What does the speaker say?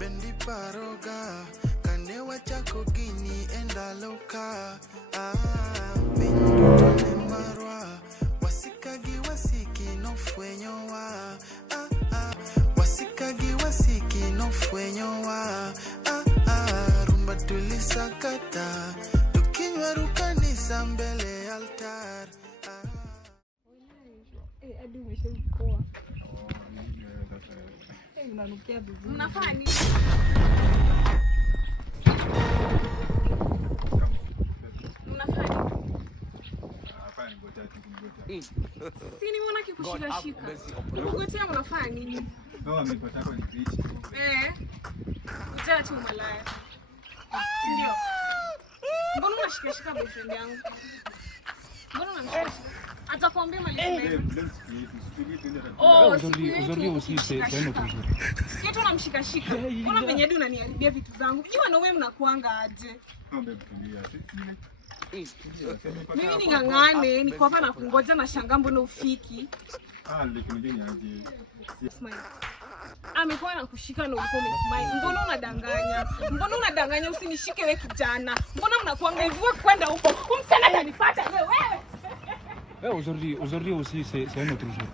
bendi paroga kanewa chako gini enda loka bindu tone marwa wasikagi wasiki no fwenyowa wasikagi wasiki no fwenyowa rumba tulisakata tukinywa rukanisa mbele altar. Hadi umeshaikoa. Unanukia vizuri. Unafanya nini? Unafanya? Hapana, ngoja tukungoja. Si nimeona kikushika shika. Kugotea unafanya nini? Kama mlipata kwa nipichi. Ujaa tu malaya. Ndio. Mbona unashika shika boyfriend yangu? Mbona unamshika? Atakwambia mali hivi. Aujourd'hui aussi c'est un autre jour. Kitu unamshika shika. Mbona venye hadi unaniharibia vitu zangu? Jua na wewe mnakuanga aje? Ngombe kutulia. Mimi ningangane, niko hapa na kungoja na shangaa mbona ufiki. Nilikunijia aje. Smile. Amekuwa anakushika na ulikuwa umesmile. Mbona unadanganya? Mbona unadanganya usinishike wewe kijana? Mbona mnakuanga hivyo kwenda huko? Umsana atanipata wewe. Aujourd'hui aussi c'est un autre jour.